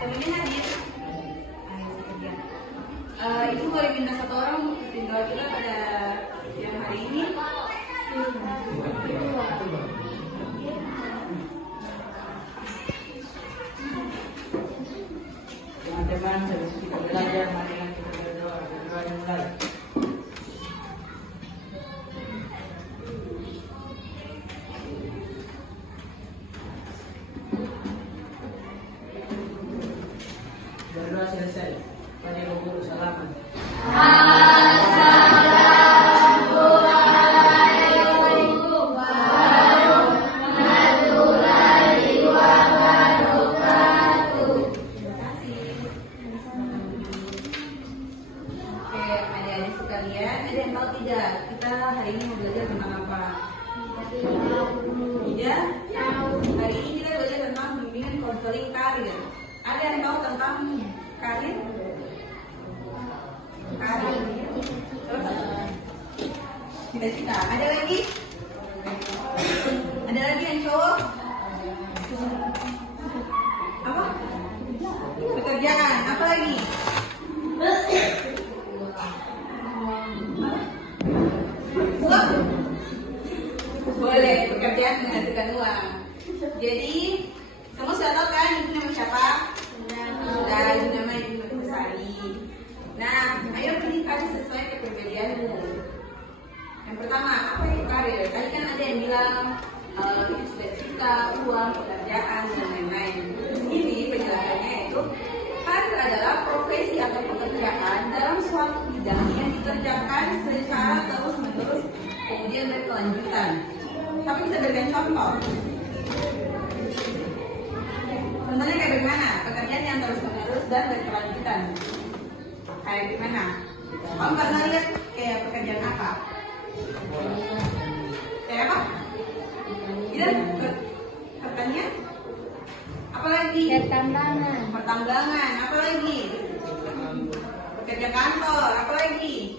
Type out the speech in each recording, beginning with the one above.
Semuanya hadir. Ayo kerja. Ibu boleh minta satu orang tinggal kita pada siang hari ini. Teman-teman, sebelum kita belajar, mari kita berdoa. Berdoa mulai. Berdoa selesai. Mari guru salaman. Adik-adik sekalian, ada yang tahu tidak kita hari ini mau belajar tentang apa? Tidak? Hari ini kita belajar tentang bimbingan konseling karir. Ada yang tahu tentang karir? Karir. Cita-cita. Ada lagi? Ada lagi yang cowok? Apa? Pekerjaan. Apa lagi? Boleh, pekerjaan menghasilkan uang. Jadi, kamu sudah tahu kan ibu nama siapa? Sudah, ibu nama Ibu Nurhusari. Nah, ayo pilih karir sesuai kepribadianmu. Yang pertama, apa itu karir? Tadi kan ada yang bilang itu sudah cita, uang, pekerjaan, dan lain-lain. Ini penjelasannya itu karir adalah profesi atau pekerjaan dalam suatu bidang yang dikerjakan secara terus-menerus kemudian berkelanjutan. Tapi bisa berikan contoh. Contohnya kayak bagaimana? Pekerjaan yang terus-menerus dan berkelanjutan. Kayak gimana? Kamu pernah lihat kayak pekerjaan apa? Kayak apa? Tidak? Pertanyaan? Apalagi? Pertambangan. Pertambangan. Apalagi? Pekerja kantor. Apalagi?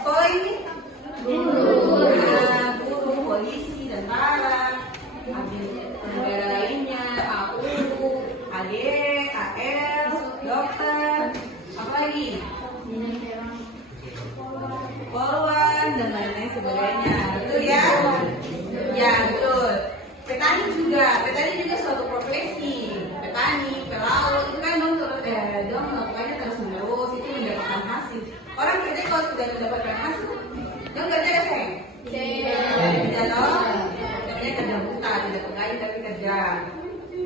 Sekolah ini? Guru, polisi, tentara, negara lainnya, AU, AD, AL, dokter, apa lagi? Poluan dan lain-lain sebagainya. Betul ya? Ya betul. Petani juga suatu profesi. Petani, pelaut itu kan dong melakukannya terus-menerus itu mendapatkan hasil. Orang kerja kalau sudah mendapatkan hasil, dong kerja gak sayang? Tidak dong. Kerja buta, tidak pegawai tapi kerja.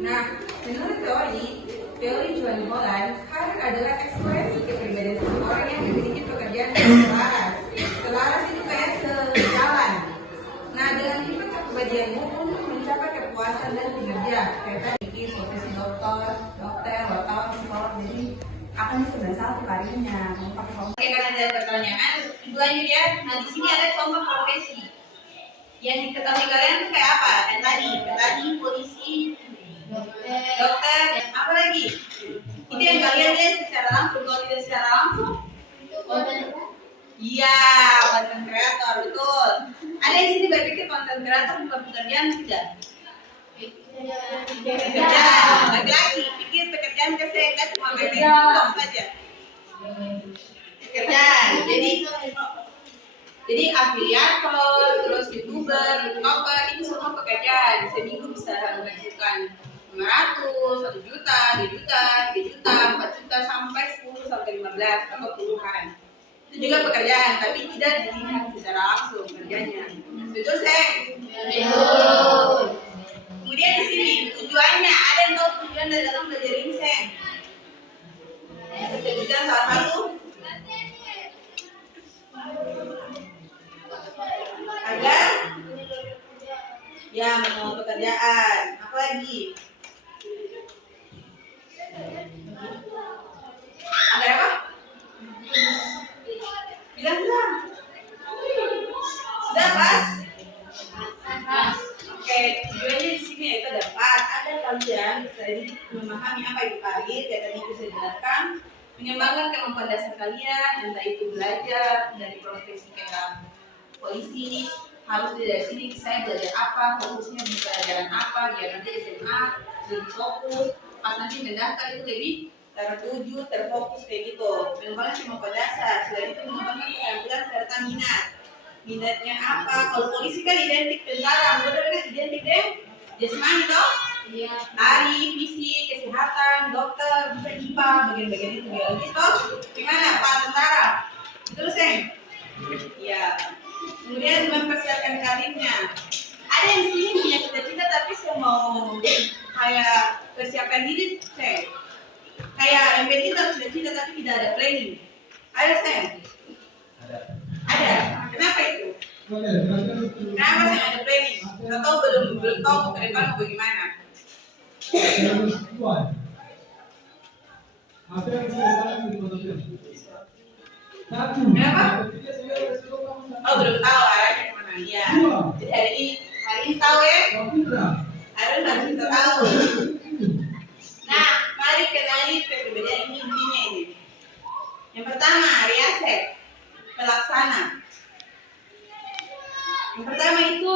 Nah, menurut teori Joan Holland, karir adalah ekspresi kepribadian seseorang yang memiliki pekerjaan yang selaras. Selaras itu kayak sejalan. Nah, dengan ikut kepribadianmu untuk mencapai kepuasan dan kinerja, kayak tadi profesi dokter, wartawan, psikolog, jadi akan sebelah satu karirnya. Oke, karena ada pertanyaan, ibu lanjut ya. Nah, di sini ada contoh profesi. Yang diketahui kalian tuh kayak apa? Yang tadi polisi, dokter, apa lagi? Itu yang kalian lihat secara langsung, kalau tidak secara langsung? Iya, konten kreator, betul. Ada yang sini berpikir konten kreator bukan pekerjaan tidak? Pekerjaan, lagi-lagi pikir pekerjaan kesehatan cuma main TikTok saja. Pekerjaan, jadi afiliator, terus youtuber, tiktoker itu semua pekerjaan. Seminggu bisa menghasilkan 500, 1 juta, 2 juta, 3 juta, 4 juta sampai 10 sampai 15 atau puluhan. Itu juga pekerjaan, tapi tidak dilihat secara langsung kerjanya. Betul, Seng? Betul. Kemudian di sini tujuannya, ada yang tahu tujuan dari dalam belajar ini, Seng? Sebutkan salah satu. Agar ya mau pekerjaan. Apa lagi? Agar apa? Bilang. Sudah pas? Oke, tujuannya di sini yaitu dapat ada kalian bisa memahami apa itu karir, kayak tadi bisa jelaskan, mengembangkan kemampuan dasar kalian, entah itu belajar dari profesi kayak polisi, harus dari sini saya belajar apa, fokusnya di pelajaran apa, biar nanti SMA lebih fokus. Pas nanti mendaftar itu lebih tertuju, terfokus kayak gitu. Mengembangkan cuma pada dasar, selain itu mengembangkan keterampilan serta minat. Minatnya apa? Kalau polisi kan identik tentara, modern kan identik dengan jasmani toh? Iya. Lari, fisik, kesehatan, dokter, bisa IPA, bagian-bagian itu biologis toh? Gimana Pak tentara? Terus Iya. Kemudian mempersiapkan karirnya. Ada yang sini punya cita-cita tapi saya mau kayak persiapkan diri saya. Kayak yang penting tahu cita-cita tapi tidak ada planning. Ada saya? Ada. Kenapa itu? Kenapa saya ada planning? Atau belum tahu ke depan mau bagaimana? Kenapa? Oh belum tahu arahnya kemana? Iya. Jadi hari ini tahu ya? Hari ini kita tahu. Nah, mari kenali perbedaan ini intinya ini. Yang pertama, riasek, pelaksana. Yang pertama itu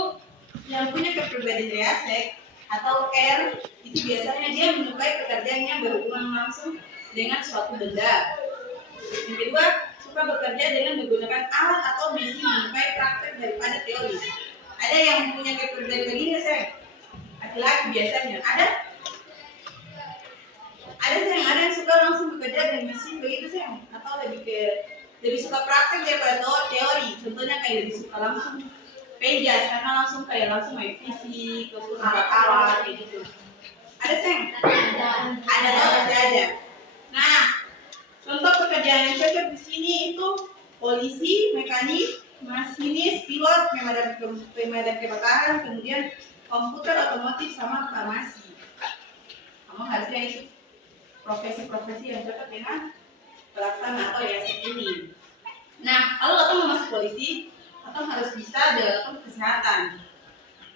yang punya kepribadian riasek atau R itu biasanya dia menyukai pekerjaan yang berhubungan langsung dengan suatu benda. Yang kedua, suka bekerja dengan menggunakan alat atau mesin, menyukai praktek daripada teori. Ada yang punya kepribadian begini saya? Laki-laki biasanya ada? Ada yang suka langsung bekerja dengan mesin begitu sayang? Atau lebih suka praktek daripada teori? Contohnya kayak lebih suka langsung pejas karena langsung main fisik, langsung alat kayak gitu. Ada sayang? Ada toh pasti ada. Nah, contoh pekerjaan yang cocok di sini itu polisi, mekanik, masinis, pilot, pemadam kebakaran, kemudian komputer, otomotif, sama farmasi. Kamu harusnya itu profesi-profesi yang cocok dengan pelaksana atau yayasan ini. Nah, kalau kamu mau masuk polisi, kamu harus bisa dalam kesehatan,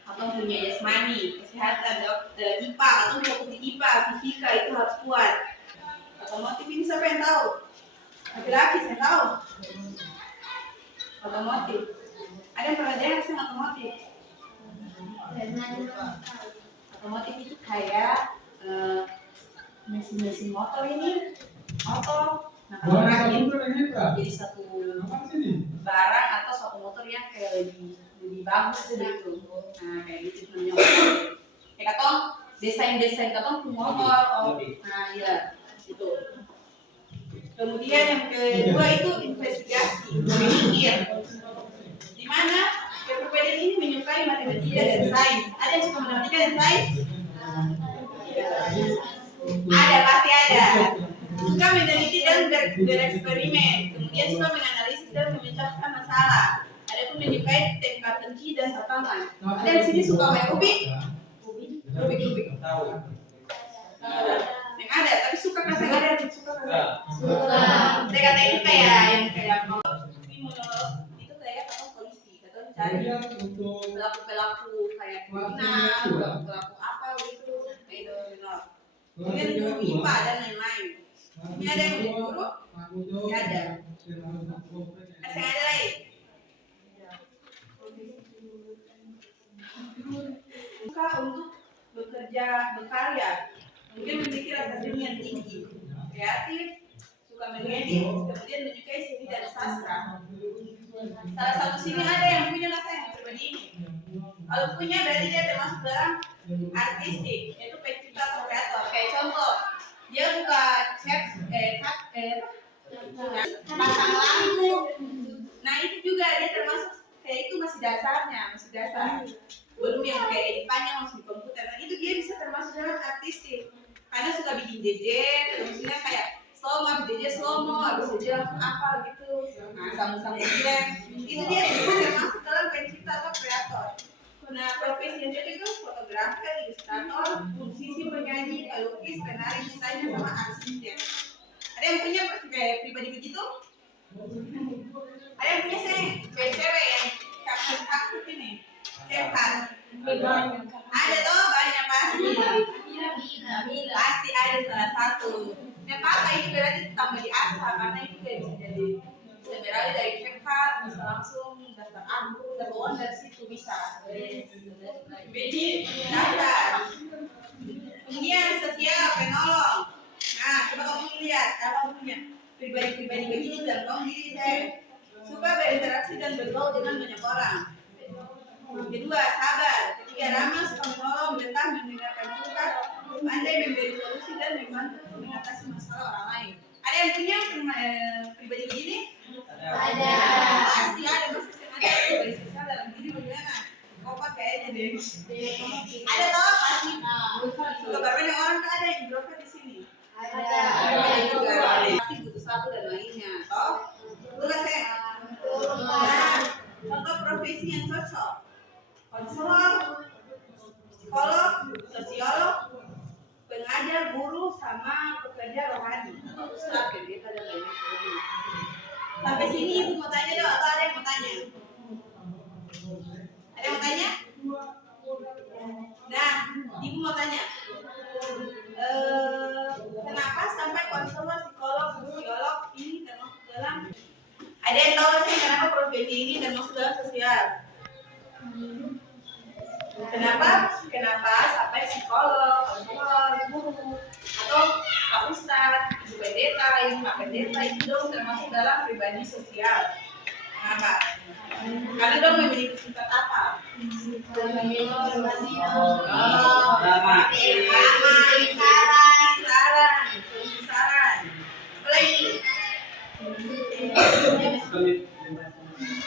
atau punya jasmani, kesehatan, IPA, atau fokus di IPA, fisika itu harus kuat. Otomotif ini siapa yang tahu? Laki-laki saya tahu. Otomotif. Ada yang pernah dengar sama otomotif? Otomotif itu kayak mesin-mesin motor ini, motor. Nah, kalau rakit jadi satu barang atau suatu motor yang kayak lebih bagus gitu. Nah, kayak gitu namanya otomotif. Kayak katong desain katong motor. Nah, iya. Itu. Kemudian yang kedua itu investigasi, memikir. Di mana kepribadian ini menyukai matematika dan sains. Ada yang suka matematika dan sains? Ada, pasti ada. Suka meneliti dan bereksperimen. Kemudian suka menganalisis dan memecahkan masalah. Ada pun menyukai teka-teki dan tantangan. Ada yang sini suka main Rubik? Rubik. Yang ada, tapi suka kasih ada yang suka kasih. Teka-teki kayak yang kayak itu kayak katong polisi, katong cari pelaku-pelaku kayak kriminal, pelaku apa gitu, kayak itu. Kemudian guru IPA dan lain-lain. Ini ada yang jadi guru? Masih ada. Masih ada lagi. Suka untuk berkarya. Kemudian memiliki rasa seni yang tinggi, kreatif, suka mengedit, kemudian menyukai seni dan sastra. Salah satu sini ada yang punya rasa yang seperti ini. Kalau punya berarti dia termasuk dalam artistik, yaitu pencipta atau kreator. Kayak contoh, dia buka pasang lampu. Nah itu juga dia termasuk kayak itu masih dasar. Belum yang kayak edit panjang langsung di komputer. Nah itu dia bisa termasuk dalam artistik. Karena suka bikin jejer, terusnya kayak slow-mo, habis jejer langsung apa gitu. Nah sambung-sambung dia, itu dia bisa termasuk dalam pencipta atau kreator. Nah profesi yang jadi itu fotografer, ilustrator, musisi, penyanyi, pelukis, penari, desainer, sama arsitek. Ada yang punya kayak pribadi begitu? Ada yang punya cewek yang aktif ini? Sehat. Ada toh banyak pasti. Pasti ada salah satu. Yang apa ini berarti tambah di asa karena itu kayak bisa jadi beralih dari kepat bisa langsung daftar anggur dan bawaan dari situ bisa. Jadi daftar. Kemudian penolong. Nah, coba kamu lihat, kalau kamu punya pribadi-pribadi begini dan kamu diri saya suka berinteraksi dan bergaul dengan banyak orang. Kedua, sabar. Ketiga, ramah, suka menolong, betah, mendengarkan cerita, pandai memberi solusi dan membantu mengatasi masalah orang lain. Ada yang punya pribadi begini? Ada. Pasti ada, pasti ada pribadi sosial dalam diri bagaimana? Kok kayaknya deh. Ada toh pasti. Suka berbanyak orang kan ada yang introvert di sini. Ada juga. Pasti butuh satu dan lainnya. Toh? Betul nggak saya? Nah, contoh profesi yang cocok. Konselor, psikolog, sosiolog, pengajar, guru, sama pekerja rohani atau ustadz, pendeta dan lain sebagainya. Sampai sini ibu mau tanya dong atau ada yang mau tanya? Ada yang mau tanya? Nah, ibu mau tanya. Kenapa sampai konselor, psikolog, sosiolog ini termasuk dalam? Ada yang tahu sih kenapa profesi ini termasuk dalam sosial? Kenapa sampai psikolog, konselor, guru, atau pak ustadz, ibu pendeta, ibu pak pendeta itu termasuk dalam pribadi sosial? Kenapa? Karena dong memiliki sifat apa? Saran. Apa lagi?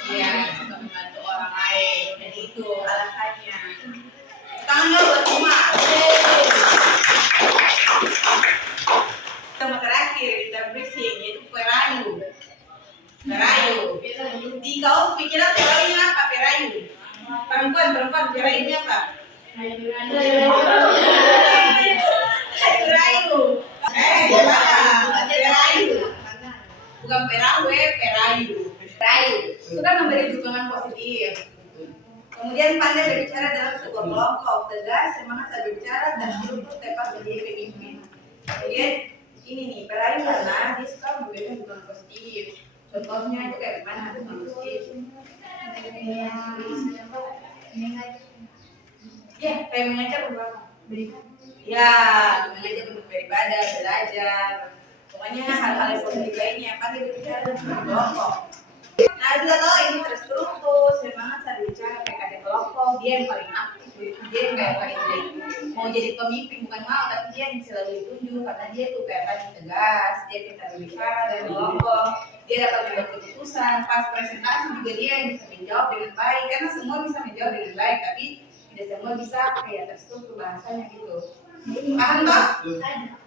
Iya, suka membantu orang lain. Jadi itu alasannya. Tangan dulu buat semua. Sama terakhir kita bersih yaitu perayu. Di kau pikiran perayunya apa perayu? Perempuan perayunya apa? Perayu. Perayu. Bukan perahu, perayu. Itu kan memberi dukungan positif. Kemudian pandai berbicara dalam sebuah kelompok, tegas, semangat saat berbicara dan cukup tepat menjadi pemimpin. Kemudian ini nih, perayu karena dia suka memberikan dukungan positif. Contohnya itu kayak gimana dukungan positif? Ya, kayak mengajak beberapa. Ya, mengajak untuk beribadah, belajar. Pokoknya hal-hal yang positif lainnya, pandai berbicara dalam sebuah kelompok. Nah, juga tahu ini terstruktur, semangat saat bicara kayak ada kelompok, dia yang paling aktif, dia yang kayak paling mau jadi pemimpin bukan mau, tapi dia yang selalu ditunjuk karena dia tuh kayak paling tegas, dia pintar berbicara dari kelompok, dia dapat membuat keputusan, pas presentasi juga dia yang bisa menjawab dengan baik, karena semua bisa menjawab dengan baik, tapi tidak semua bisa kayak terstruktur bahasanya gitu. Paham toh?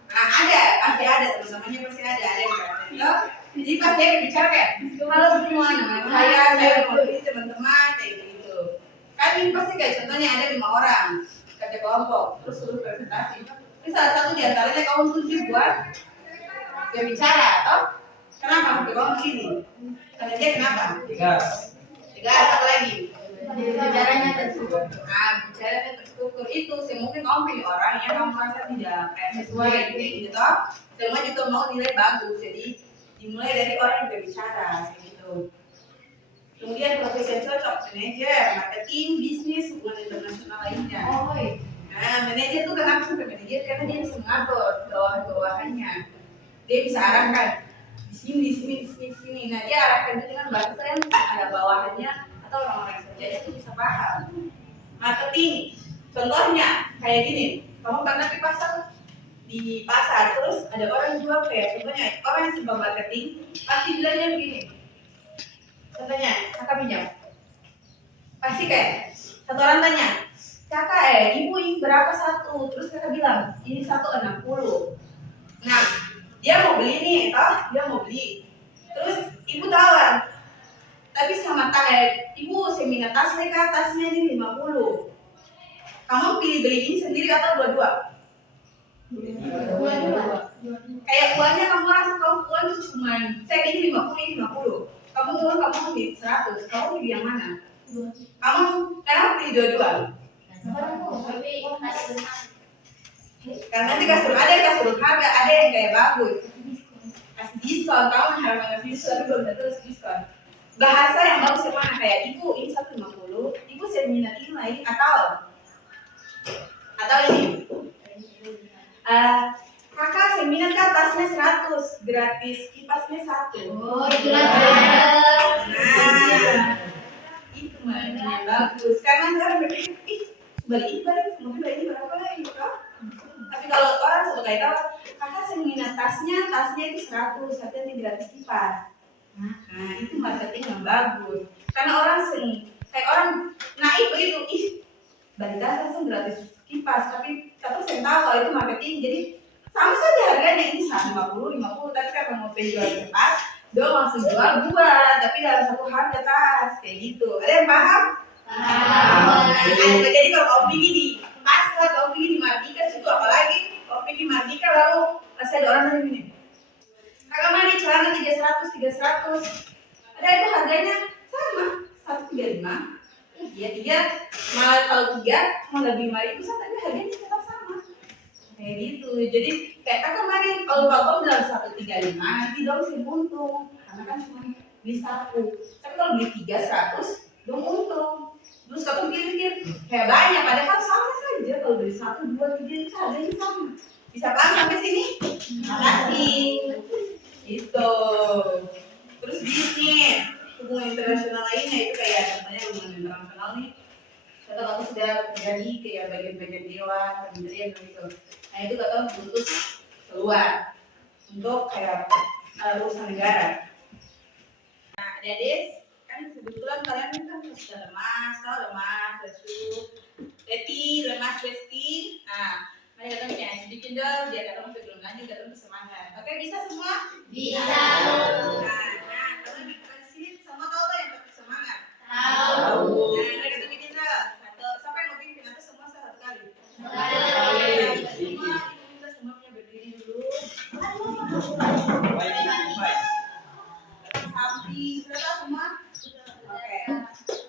Nah, ada, pasti ada teman-temannya pasti ada yang berarti. Jadi pas dia berbicara kayak, halo semua, nama saya mau ini teman-teman kayak gitu. Kan ini pasti kayak contohnya ada 5 orang kerja kelompok, terus suruh presentasi. Ini salah satu di antaranya kamu tunjuk buat berbicara, toh? Kenapa kamu gini? Karena dia kenapa? Tegas, apa lagi? Bicaranya terstruktur. Nah, bicaranya terstruktur itu mungkin kamu pilih orang yang kamu merasa tidak kayak sesuai gitu toh. Semua juga mau nilai bagus, jadi dimulai dari orang yang berbicara gitu. Kemudian profesi yang cocok, manajer, marketing, bisnis, hubungan internasional lainnya. Nah, manajer itu kenapa sampai manajer? Karena dia bisa mengatur bawahan-bawahannya. Dia bisa arahkan di sini. Nah, dia arahkan itu dengan bahasa yang ada bawahannya atau orang-orang kerjanya itu bisa paham. Marketing, contohnya kayak gini, kamu pernah di pasar terus ada orang jual kayak contohnya orang yang serba marketing pasti bilangnya begini. Contohnya, kakak pinjam. Pasti kayak satu orang tanya, kakak ibu ini berapa satu? Terus kakak bilang, ini 160. Nah, dia mau beli nih, dia mau beli. Terus ibu tawar, tapi sama ibu seminar tasnya kak, tasnya ini 50. Kamu pilih beli ini sendiri atau dua-dua? Kayak uangnya kamu rasa kamu uang itu cuma saya ini 50. Kamu uang kamu di 100. Kamu pilih yang mana? Kamu kenapa pilih dua-dua? Karena nanti ada yang kasih harga, ada yang kayak bagus. Kasih diskon, kamu harus kasih diskon, tapi belum tentu diskon. Bahasa yang bagus yang mana? Kayak ibu ini 150, ibu seminar ini lain atau ini seminar kan tasnya 100, gratis kipasnya 1. Oh, jelas. Nah, itu makanya bagus. Karena orang berpikir, ih, balik mungkin balik berapa gitu kan? Tapi kalau orang sudah kayak tahu, kakak seminar tasnya itu 100, katanya gratis kipas. Nah, itu marketing yang bagus. Karena orang kayak orang naik begitu, ih, balik tas langsung gratis kipas. Tapi kata saya tahu kalau itu marketing, jadi sama saja harganya ini 150, tapi karena mau penjual cepat, dia langsung jual 2, tapi dalam satu harga tas kayak gitu. Ada yang paham? Jadi kalau kau pergi di pasar, kau pergi di Mardika situ apalagi, kau pergi di Mardika lalu masih ada orang yang ini. Kakak mana celana 300, ada itu harganya sama 135. Iya 3, malah kalau 3 mau lebih 5.000 tapi harganya tetap sama. Kayak gitu. Jadi kayak kakak kemarin kalau bapak bilang 135 nanti dong sih untung karena kan cuma beli 1. Tapi kalau beli 3 100 dong untung. Terus kakak pikir kayak banyak padahal sama saja kalau beli 1, 2, 3 itu harganya sama. Bisa paham sampai sini? Makasih. Itu. Terus bisnis hubungan internasional lainnya itu kayak contohnya hubungan internasional nih. Contoh aku sudah terjadi kayak bagian-bagian dewan, kementerian gitu. Nah itu kata butuh keluar untuk kayak urusan negara. Nah adik-adik kan kebetulan kalian kan sudah lemas, tahu lemas, lesu, lemas, besti. Nah mari kita bikin sedikit dong, biar kita sebelum lanjut kita bersemangat. Oke bisa semua? Bisa. Nah kalau bikin sini semua tahu tuh yang tetap semangat. Tahu. Nah mari kita bikin dong. Siapa yang mau bikin atau semua satu kali? Kita semuanya berdiri dulu. Sapi sudah semua? Oke.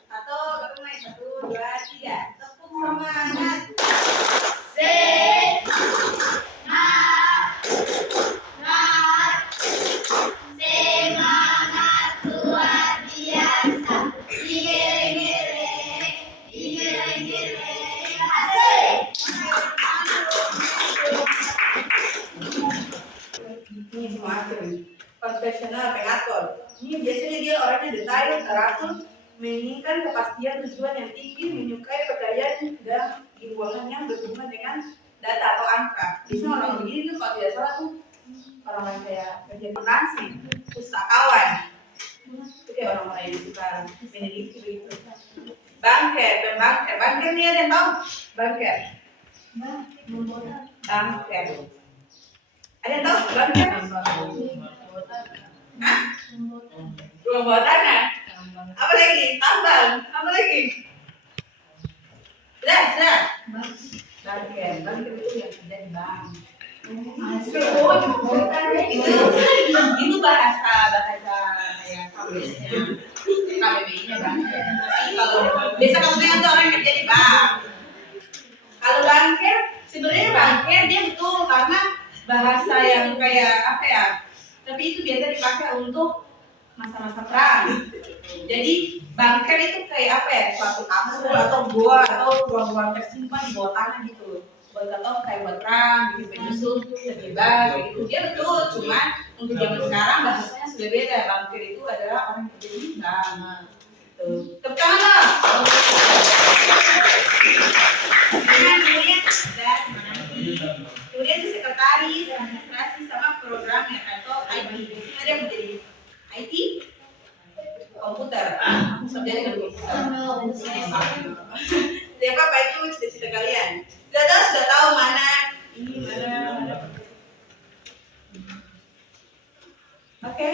Satu, mulai 1, 2, 3. Tepuk semangat. Semangat luar biasa. Ini semua konvensional pengatur. Ini biasanya dia orangnya detail, teratur, menginginkan kepastian tujuan yang tinggi, menyukai pekerjaan dan di ruangan yang berhubungan dengan data atau angka. Biasanya orang begini tuh kalau tidak salah tuh orang kayak kerja akuntansi, pustakawan, itu kayak orang-orang yang suka meneliti begitu. Banker nih ada yang tahu? Banker. Ada yang tahu banker? Hah? Rumah bawah tanah. Apa lagi? Tambang. Apa lagi? Sudah. Banker itu yang kerja di bank. Itu bahasa kayak KBBI-nya banker. Tapi kalau biasa katanya tuh orang kerja di bank. Kalau banker, sebenarnya banker dia betul karena bahasa yang kayak apa ya? Tapi itu biasa dipakai untuk masa-masa perang. Jadi banker itu kayak apa ya? Suatu kasur atau gua atau ruang-ruang tersimpan di bawah tanah gitu. Buat atau kayak buat perang, bikin penyusup, terjebak, kayak gitu. Dia betul, cuma untuk zaman sekarang bahasanya sudah beda. Banker itu adalah orang yang kerja di bank. Tepuk tangan dong. Kemudian sekretaris, administrasi sama programnya atau IT. Ada yang menjadi IT komputer. Kerja dengan komputer. Siapa apa itu cita-cita kalian? Sudah tahu mana ini mana. Oke.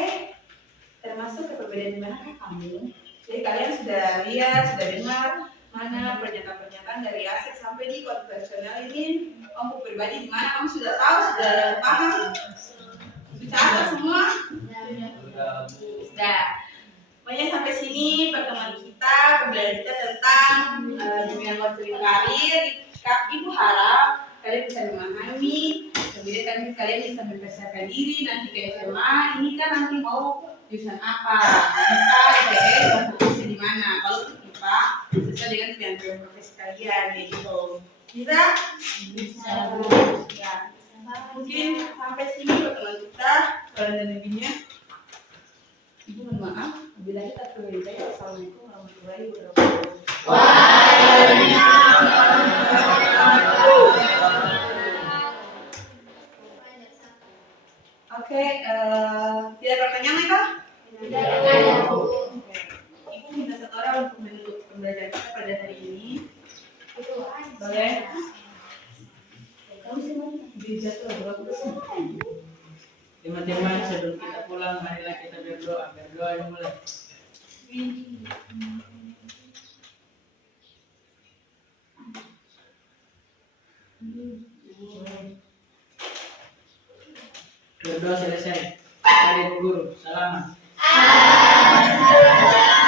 Termasuk perbedaan di mana kamu? Jadi kalian sudah lihat, sudah dengar mana pernyataan-pernyataan dari aset sampai di konvensional ini. Kamu pribadi di mana kamu sudah tahu, sudah paham? Sudah ada semua? Sudah. Pokoknya sampai sini pertemuan kita, pembelajaran kita tentang bimbingan konseling karir. Ibu harap kalian bisa memahami, kemudian kalian bisa mempersiapkan diri nanti ke SMA. Ini kan nanti mau jurusan apa? IPA, IPS, fokusnya di mana? Kalau IPA, sesuai dengan pilihan profesi kalian, gitu. Bisa? Ya. Mungkin sampai Tuhan dan Nabi-Nya. Ibu mohon maaf. Bila kita perlu Assalamualaikum warahmatullahi wabarakatuh. Oke, tidak ada pertanyaan lagi kah? Tidak ada, Bu. Oke. Ibu minta satu orang untuk menutup pembelajaran kita pada hari ini. Boleh? Kamu sih mana? Dijatuh berapa sih? Teman-teman, sebelum kita pulang, marilah kita berdoa. Berdoa yang mulai. Berdoa selesai. Mari Bu Guru, salaman. Assalamualaikum.